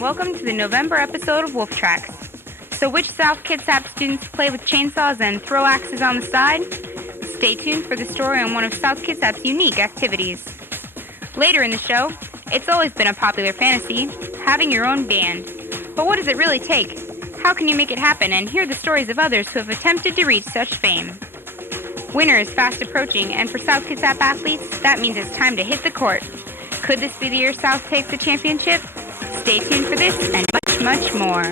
Welcome to the November episode of Wolf Tracks. So which South Kitsap students play with chainsaws and throw axes on the side? Stay tuned for the story on one of South Kitsap's unique activities. Later in the show, it's always been a popular fantasy, having your own band. But what does it really take? How can you make it happen and hear the stories of others who have attempted to reach such fame? Winter is fast approaching, and for South Kitsap athletes, that means it's time to hit the court. Could this be the year South takes the championship? Stay tuned for this and much, much more.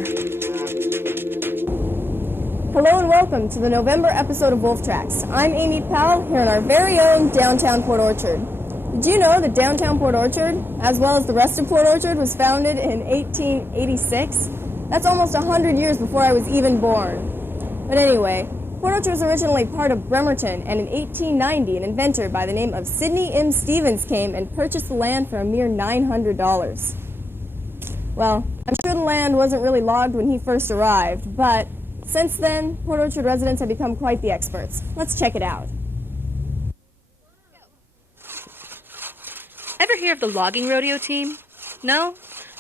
Hello and welcome to the November episode of Wolf Tracks. I'm Amy Powell here in our very own downtown Port Orchard. Did you know that downtown Port Orchard, as well as the rest of Port Orchard, was founded in 1886? That's almost 100 years before I was even born. But anyway, Port Orchard was originally part of Bremerton, and in 1890, an inventor by the name of Sidney M. Stevens came and purchased the land for a mere $900. Well, I'm sure the land wasn't really logged when he first arrived, but since then, Port Orchard residents have become quite the experts. Let's check it out. Ever hear of the logging rodeo team? No?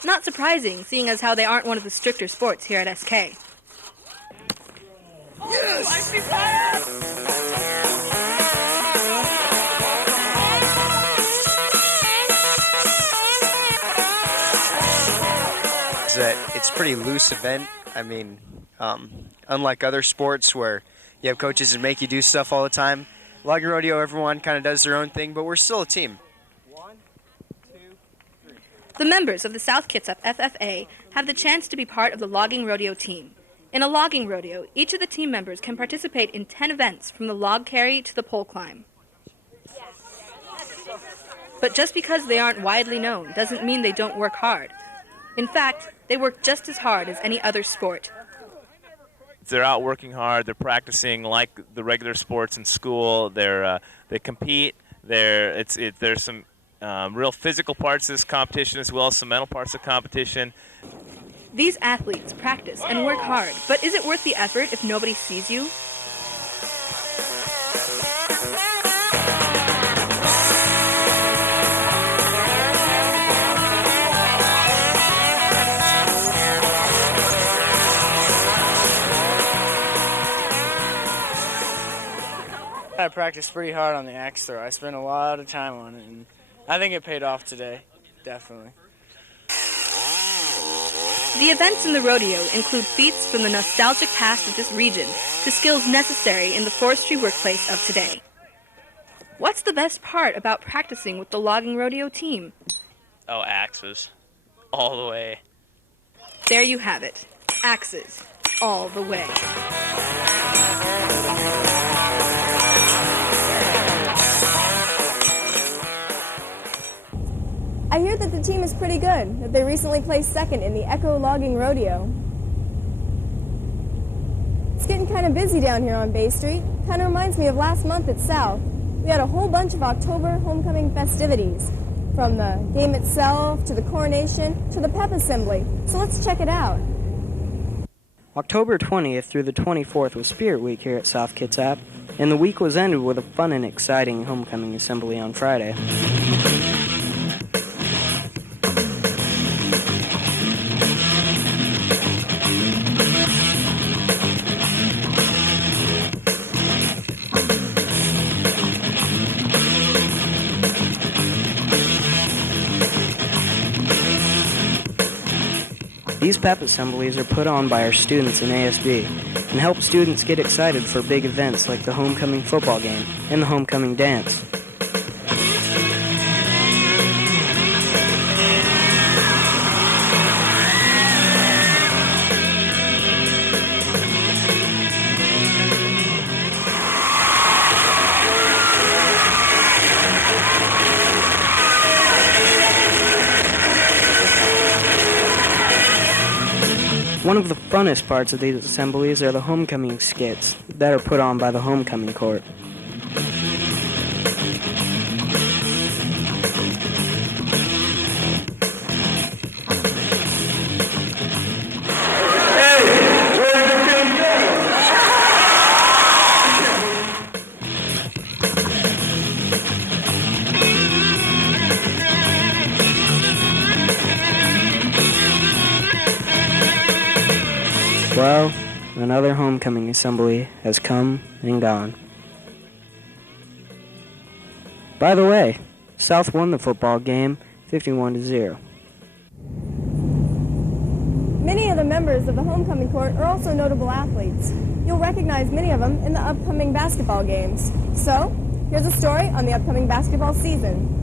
Not surprising, seeing as how they aren't one of the stricter sports here at SK. Yes! I see fire! That it's a pretty loose event. I mean, unlike other sports where you have coaches that make you do stuff all the time, logging rodeo, everyone kind of does their own thing, but we're still a team. 1, 2, 3. The members of the South Kitsap FFA have the chance to be part of the logging rodeo team. In a logging rodeo, each of the team members can participate in 10 events from the log carry to the pole climb. But just because they aren't widely known doesn't mean they don't work hard. In fact, they work just as hard as any other sport. They're out working hard. They're practicing like the regular sports in school. They compete. There's some real physical parts of this competition as well as some mental parts of competition. These athletes practice and work hard, but is it worth the effort if nobody sees you? I practiced pretty hard on the axe throw. I spent a lot of time on it, and I think it paid off today, definitely. The events in the rodeo include feats from the nostalgic past of this region to skills necessary in the forestry workplace of today. What's the best part about practicing with the logging rodeo team? Oh, axes. All the way. There you have it. Axes. All the way. I hear that the team is pretty good, that they recently placed second in the Echo Logging Rodeo. It's getting kind of busy down here on Bay Street. Kind of reminds me of last month at South. We had a whole bunch of October homecoming festivities, from the game itself, to the coronation, to the pep assembly. So let's check it out. October 20th through the 24th was Spirit Week here at South Kitsap, and the week was ended with a fun and exciting homecoming assembly on Friday. These pep assemblies are put on by our students in ASB and help students get excited for big events like the homecoming football game and the homecoming dance. One of the funnest parts of these assemblies are the homecoming skits that are put on by the homecoming court. Well, another homecoming assembly has come and gone. By the way, South won the football game 51-0. Many of the members of the homecoming court are also notable athletes. You'll recognize many of them in the upcoming basketball games. So, here's a story on the upcoming basketball season.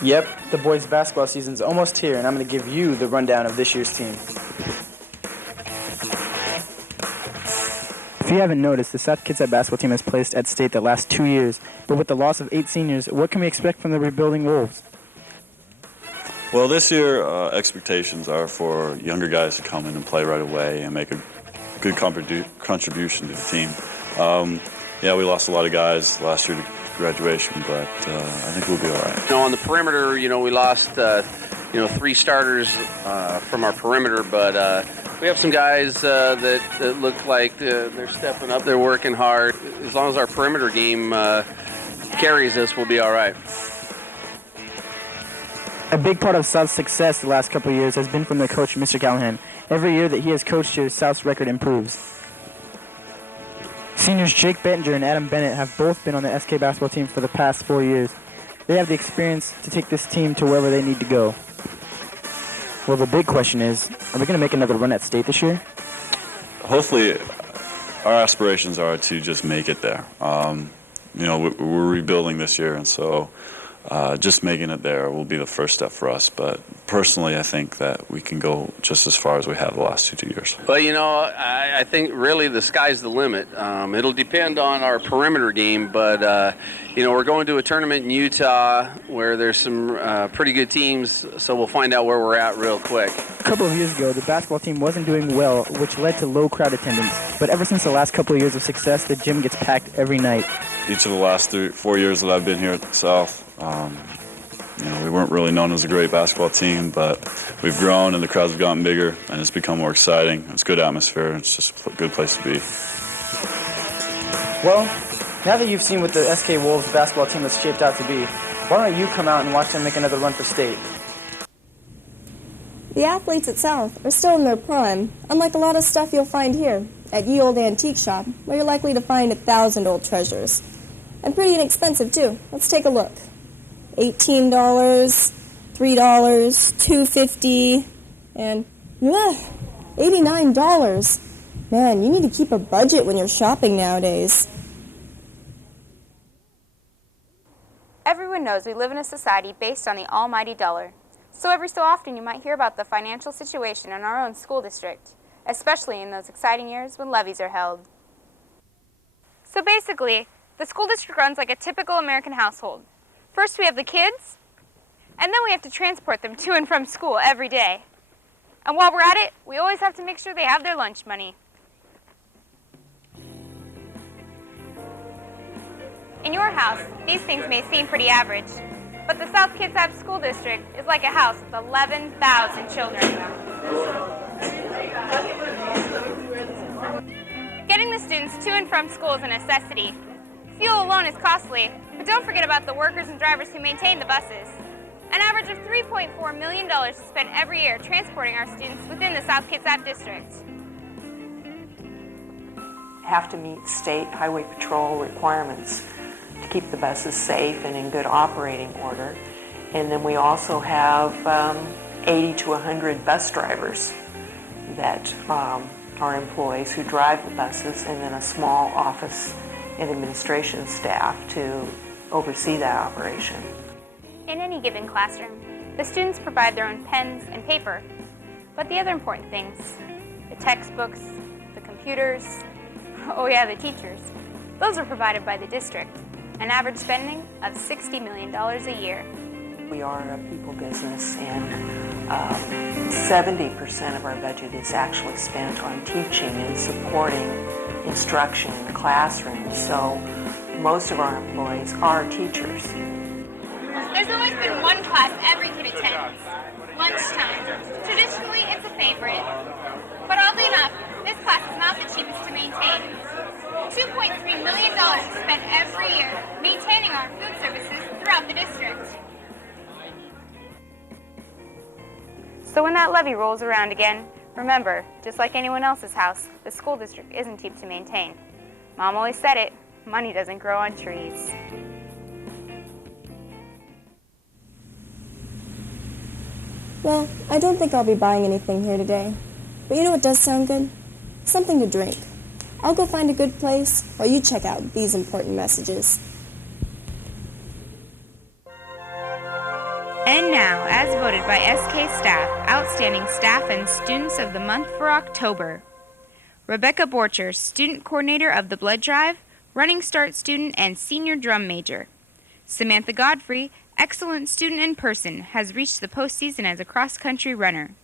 Yep, the boys' basketball season's almost here, and I'm going to give you the rundown of this year's team. If you haven't noticed, the South Kitsap basketball team has placed at state the last 2 years, but with the loss of 8 seniors, what can we expect from the rebuilding Wolves? Well, this year, expectations are for younger guys to come in and play right away and make a good contribution to the team. Yeah, we lost a lot of guys last year to graduation, but I think we'll be all right. On the perimeter, we lost, 3 starters from our perimeter, but we have some guys that look like they're stepping up. They're working hard. As long as our perimeter game carries us, we'll be all right. A big part of South's success the last couple of years has been from their coach, Mr. Callahan. Every year that he has coached here, South's record improves. Seniors Jake Bettinger and Adam Bennett have both been on the SK basketball team for the past 4 years. They have the experience to take this team to wherever they need to go. Well, the big question is, are we going to make another run at state this year? Hopefully, our aspirations are to just make it there. We're rebuilding this year, and so just making it there will be the first step for us. But personally, I think that we can go just as far as we have the last 2 years. Well, I think really the sky's the limit. It'll depend on our perimeter game, but, we're going to a tournament in Utah where there's some pretty good teams, so we'll find out where we're at real quick. A couple of years ago, the basketball team wasn't doing well, which led to low crowd attendance. But ever since the last couple of years of success, the gym gets packed every night. Each of the last 4 years that I've been here at the South, we weren't really known as a great basketball team, but we've grown and the crowds have gotten bigger and it's become more exciting. It's a good atmosphere. It's just a good place to be. Well, now that you've seen what the SK Wolves basketball team has shaped out to be, why don't you come out and watch them make another run for state? The athletes at South are still in their prime, unlike a lot of stuff you'll find here at Ye Old Antique Shop, where you're likely to find 1,000 old treasures. And pretty inexpensive, too. Let's take a look. $18, $3, $2.50, and $89. Man, you need to keep a budget when you're shopping nowadays. Everyone knows we live in a society based on the almighty dollar. So every so often you might hear about the financial situation in our own school district, especially in those exciting years when levies are held. So basically, the school district runs like a typical American household. First we have the kids, and then we have to transport them to and from school every day. And while we're at it, we always have to make sure they have their lunch money. In your house, these things may seem pretty average, but the South Kitsap School District is like a house with 11,000 children. Getting the students to and from school is a necessity. Fuel alone is costly, but don't forget about the workers and drivers who maintain the buses. An average of $3.4 million is spent every year transporting our students within the South Kitsap District. Have to meet state highway patrol requirements to keep the buses safe and in good operating order. And then we also have 80 to 100 bus drivers that are employees who drive the buses, and then a small office and administration staff to oversee that operation. In any given classroom, the students provide their own pens and paper, but the other important things, the textbooks, the computers, Oh yeah, the teachers. Those are provided by the district. An average spending of $60 million a year. We are a people business, and 70% of our budget is actually spent on teaching and supporting instruction in the classroom. So most of our employees are teachers. There's always been one class every kid attends, lunchtime. Traditionally, it's a favorite. But oddly enough, this class is not the cheapest to maintain. $2.3 million is spent every year maintaining our food services throughout the district. So when that levy rolls around again, remember, just like anyone else's house, the school district isn't cheap to maintain. Mom always said it, money doesn't grow on trees. Well, I don't think I'll be buying anything here today. But you know what does sound good? Something to drink. I'll go find a good place while you check out these important messages. And now, as voted by SK staff, Outstanding Staff and Students of the Month for October. Rebecca Borcher, Student Coordinator of the Blood Drive, Running Start Student and Senior Drum Major. Samantha Godfrey, Excellent Student in Person, has reached the postseason as a cross-country runner.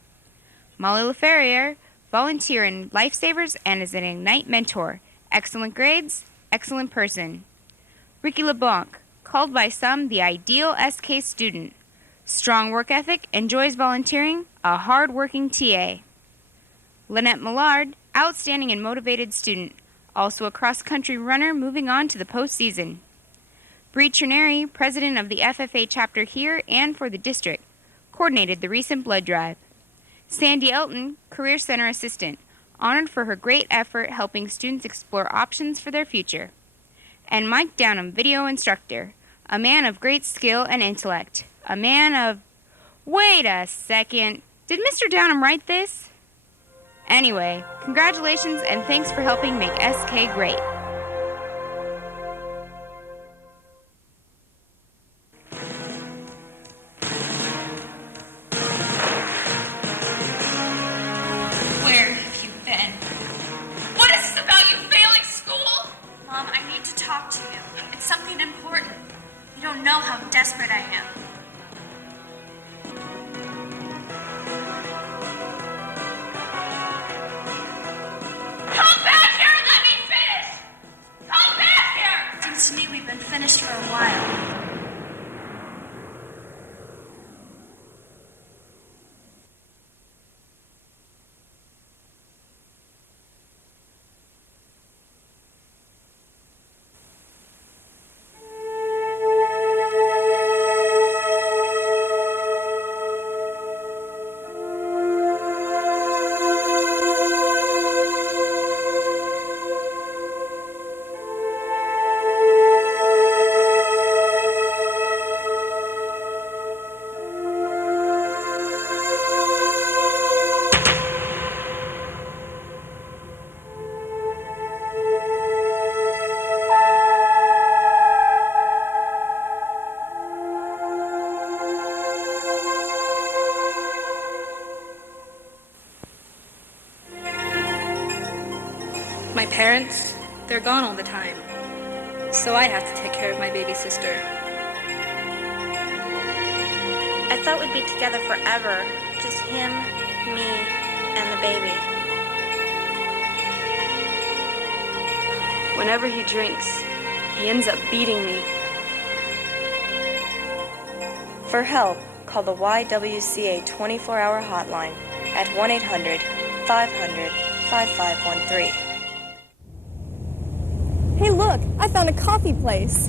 Molly LaFerriere, Volunteer in Lifesavers and is an Ignite Mentor. Excellent grades, excellent person. Ricky LeBlanc, called by some the ideal SK student. Strong work ethic, enjoys volunteering, a hard-working TA. Lynette Millard, outstanding and motivated student, also a cross-country runner moving on to the postseason. Bree Trineri, president of the FFA chapter here and for the district, coordinated the recent blood drive. Sandy Elton, Career Center assistant, honored for her great effort helping students explore options for their future. And Mike Downham, video instructor, a man of great skill and intellect. A man of... Wait a second. Did Mr. Downham write this? Anyway, congratulations and thanks for helping make SK great. Where have you been? What is this about you failing school? Mom, I need to talk to you. It's something important. You don't know how desperate I am. Come back here and let me finish! Come back here! Seems to me we've been finished for a while. My parents, they're gone all the time. So I have to take care of my baby sister. I thought we'd be together forever. Just him, me, and the baby. Whenever he drinks, he ends up beating me. For help, call the YWCA 24-hour hotline at 1-800-500-5513. Hey look, I found a coffee place.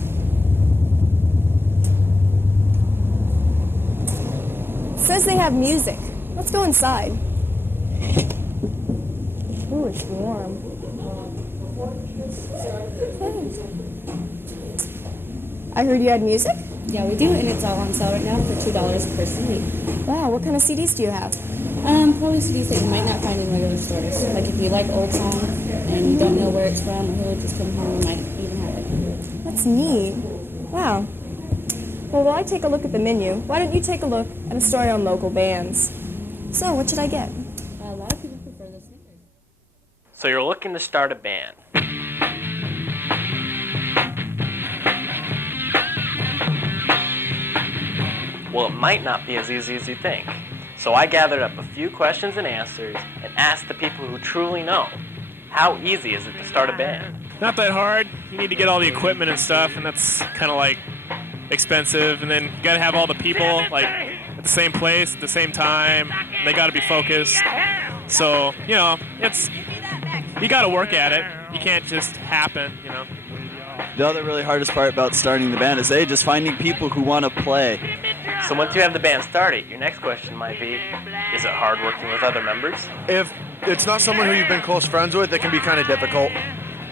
It says they have music. Let's go inside. Ooh, it's warm. I heard you had music? Yeah, we do, and it's all on sale right now for $2 per CD. Wow, what kind of CDs do you have? Probably CDs that you might not find in regular stores. Like if you like old songs and you don't know where it's from or who it just come from, we might even have it. That's neat. Wow. Well, while I take a look at the menu, why don't you take a look at a story on local bands? So, what should I get? A lot of people prefer the singers. So you're looking to start a band. Well, it might not be as easy as you think. So I gathered up a few questions and answers and asked the people who truly know, how easy is it to start a band? Not that hard. You need to get all the equipment and stuff, and that's kind of like expensive. And then you got to have all the people like at the same place at the same time. They got to be focused. So, you know, you got to work at it. You can't just happen, you know. The other really hardest part about starting the band is just finding people who want to play. So once you have the band started, your next question might be, is it hard working with other members? If it's not someone who you've been close friends with, it can be kind of difficult.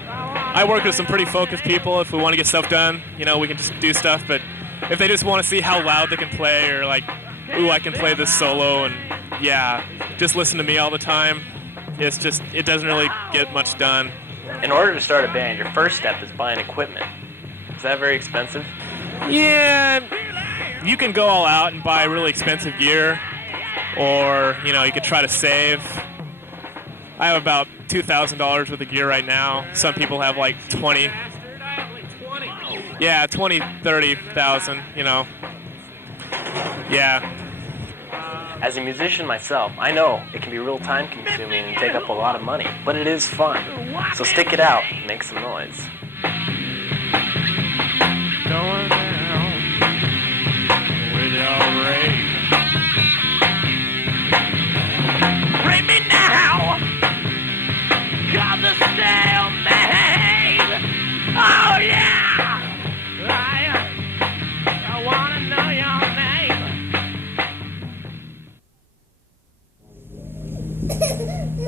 I work with some pretty focused people. If we want to get stuff done, you know, we can just do stuff. But if they just want to see how loud they can play or like, ooh, I can play this solo and yeah, just listen to me all the time, it doesn't really get much done. In order to start a band, your first step is buying equipment. Is that very expensive? Yeah, you can go all out and buy really expensive gear, or, you know, you could try to save. I have about $2,000 worth of gear right now. Some people have like 20. Yeah, 20, 30,000, you know. Yeah. As a musician myself, I know it can be real time consuming and take up a lot of money, but it is fun. So stick it out and make some noise. Going down with your rage. Bring me now, 'cause the stalemate. Oh yeah, I wanna know your name.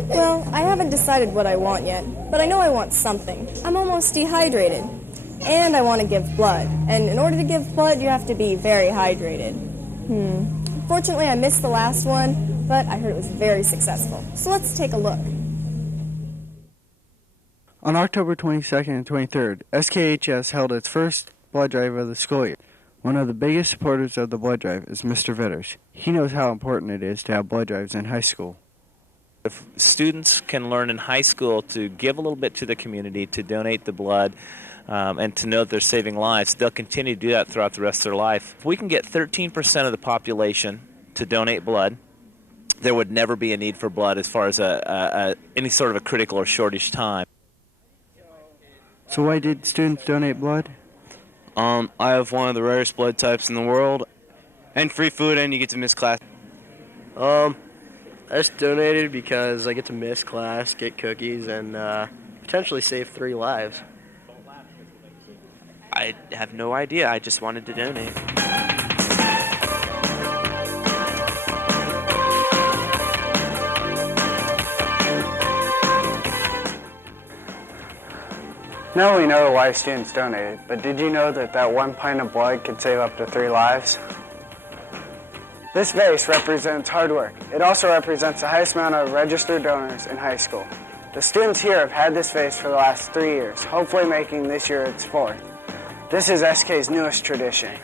Well, I haven't decided what I want yet, but I know I want something. I'm almost dehydrated, and I want to give blood. And in order to give blood, you have to be very hydrated. Fortunately, I missed the last one, but I heard it was very successful. So let's take a look. On October 22nd and 23rd, SKHS held its first blood drive of the school year. One of the biggest supporters of the blood drive is Mr. Vitters. He knows how important it is to have blood drives in high school. If students can learn in high school to give a little bit to the community, to donate the blood, and to know that they're saving lives, they'll continue to do that throughout the rest of their life. If we can get 13% of the population to donate blood, there would never be a need for blood as far as any sort of a critical or shortage time. So why did students donate blood? I have one of the rarest blood types in the world, and free food, and you get to miss class. I just donated because I get to miss class, get cookies, and potentially save 3 lives. I have no idea. I just wanted to donate. Now we know why students donated, but did you know that 1 pint of blood could save up to 3 lives? This vase represents hard work. It also represents the highest amount of registered donors in high school. The students here have had this vase for the last 3 years, hopefully making this year its 4th. This is SK's newest tradition.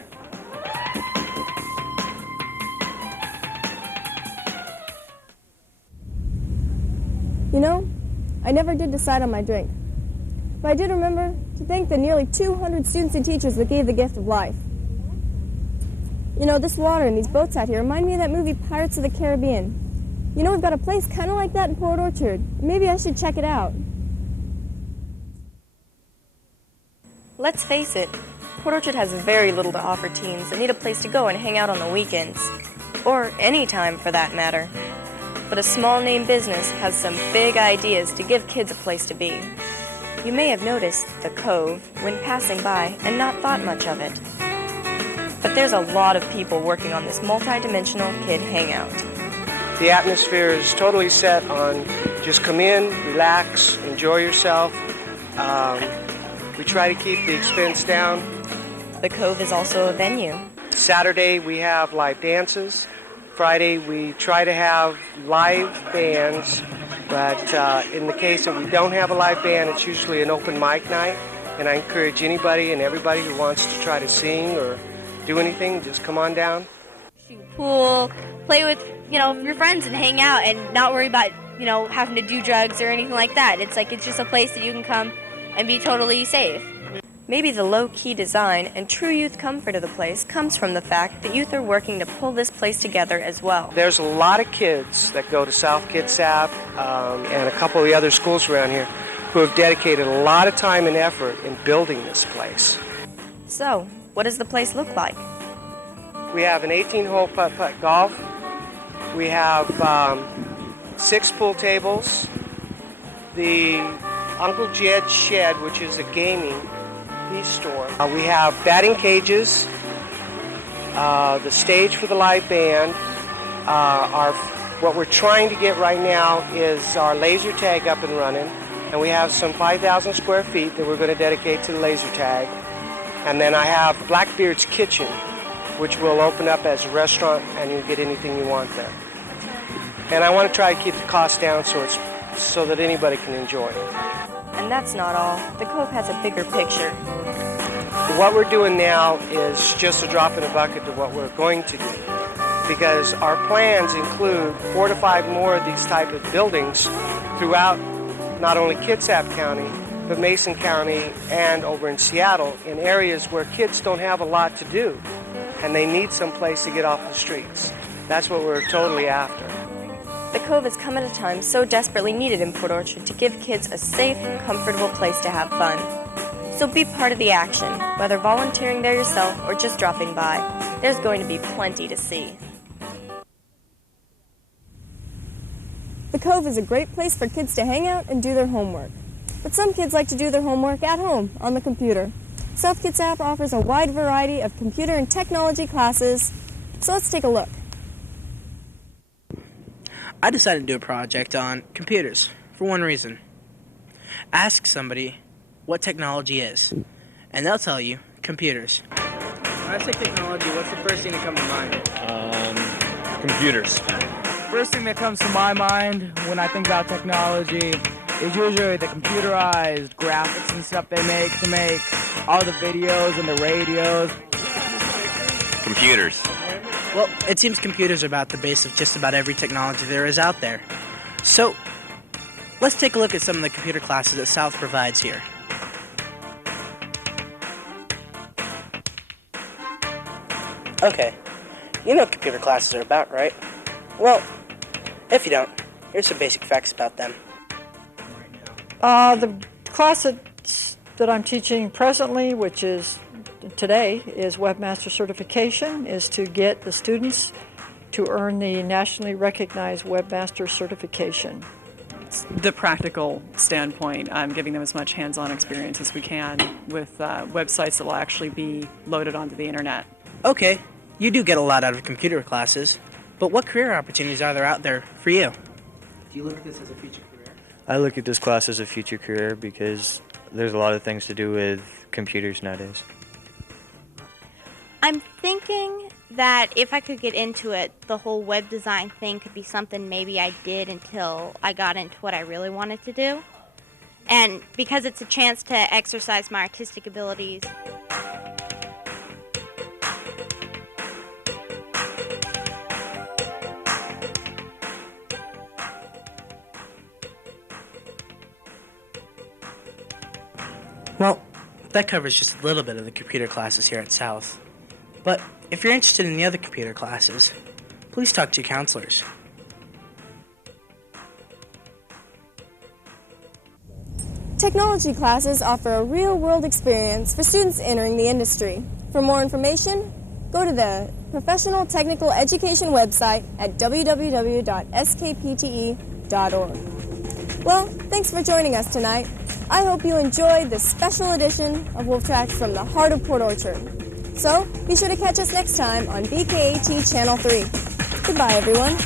You know, I never did decide on my drink. But I did remember to thank the nearly 200 students and teachers that gave the gift of life. You know, this water and these boats out here remind me of that movie Pirates of the Caribbean. You know, we've got a place kind of like that in Port Orchard. Maybe I should check it out. Let's face it, Port Orchard has very little to offer teens that need a place to go and hang out on the weekends. Or any time, for that matter. But a small-name business has some big ideas to give kids a place to be. You may have noticed the Cove when passing by and not thought much of it. But there's a lot of people working on this multi-dimensional kid hangout. The atmosphere is totally set on just come in, relax, enjoy yourself. We try to keep the expense down. The Cove is also a venue. Saturday we have live dances. Friday we try to have live bands, but in the case that we don't have a live band, it's usually an open mic night, and I encourage anybody and everybody who wants to try to sing or do anything, just come on down. Pool, play with, your friends and hang out and not worry about, having to do drugs or anything like that. It's just a place that you can come and be totally safe. Maybe the low-key design and true youth comfort of the place comes from the fact that youth are working to pull this place together as well. There's a lot of kids that go to South Kitsap and a couple of the other schools around here who have dedicated a lot of time and effort in building this place. So, what does the place look like? We have an 18-hole putt-putt golf. We have 6 pool tables. The Uncle Jed's Shed, which is a gaming store. We have batting cages, the stage for the live band. What we're trying to get right now is our laser tag up and running, and we have some 5,000 square feet that we're going to dedicate to the laser tag. And then I have Blackbeard's Kitchen, which will open up as a restaurant, and you'll get anything you want there. And I want to try to keep the cost down so that anybody can enjoy it. And that's not all. The Cove has a bigger picture. What we're doing now is just a drop in the bucket to what we're going to do, because our plans include 4 to 5 more of these type of buildings throughout not only Kitsap County, but Mason County and over in Seattle, in areas where kids don't have a lot to do and they need some place to get off the streets. That's what we're totally after. The Cove has come at a time so desperately needed in Port Orchard to give kids a safe, comfortable place to have fun. So be part of the action, whether volunteering there yourself or just dropping by. There's going to be plenty to see. The Cove is a great place for kids to hang out and do their homework. But some kids like to do their homework at home, on the computer. South Kitsap offers a wide variety of computer and technology classes, so let's take a look. I decided to do a project on computers for one reason. Ask somebody what technology is, and they'll tell you computers. When I say technology, what's the first thing that comes to mind? Computers. First thing that comes to my mind when I think about technology is usually the computerized graphics and stuff they make to make all the videos and the radios. Computers. Well, it seems computers are about the base of just about every technology there is out there. So, let's take a look at some of the computer classes that South provides here. Okay, you know what computer classes are about, right? Well, if you don't, here's some basic facts about them. The class that I'm teaching presently, which is today, is Webmaster Certification, is to get the students to earn the nationally recognized Webmaster Certification. The practical standpoint, I'm giving them as much hands-on experience as we can with websites that will actually be loaded onto the internet. Okay, you do get a lot out of computer classes, but what career opportunities are there out there for you? Do you look at this as a future career? I look at this class as a future career because there's a lot of things to do with computers nowadays. I'm thinking that if I could get into it, the whole web design thing could be something maybe I did until I got into what I really wanted to do. And because it's a chance to exercise my artistic abilities. Well, that covers just a little bit of the computer classes here at South. But if you're interested in the other computer classes, please talk to your counselors. Technology classes offer a real-world experience for students entering the industry. For more information, go to the Professional Technical Education website at www.skpte.org. Well, thanks for joining us tonight. I hope you enjoyed this special edition of Wolf Tracks from the heart of Port Orchard. So, be sure to catch us next time on BKAT Channel 3. Goodbye, everyone.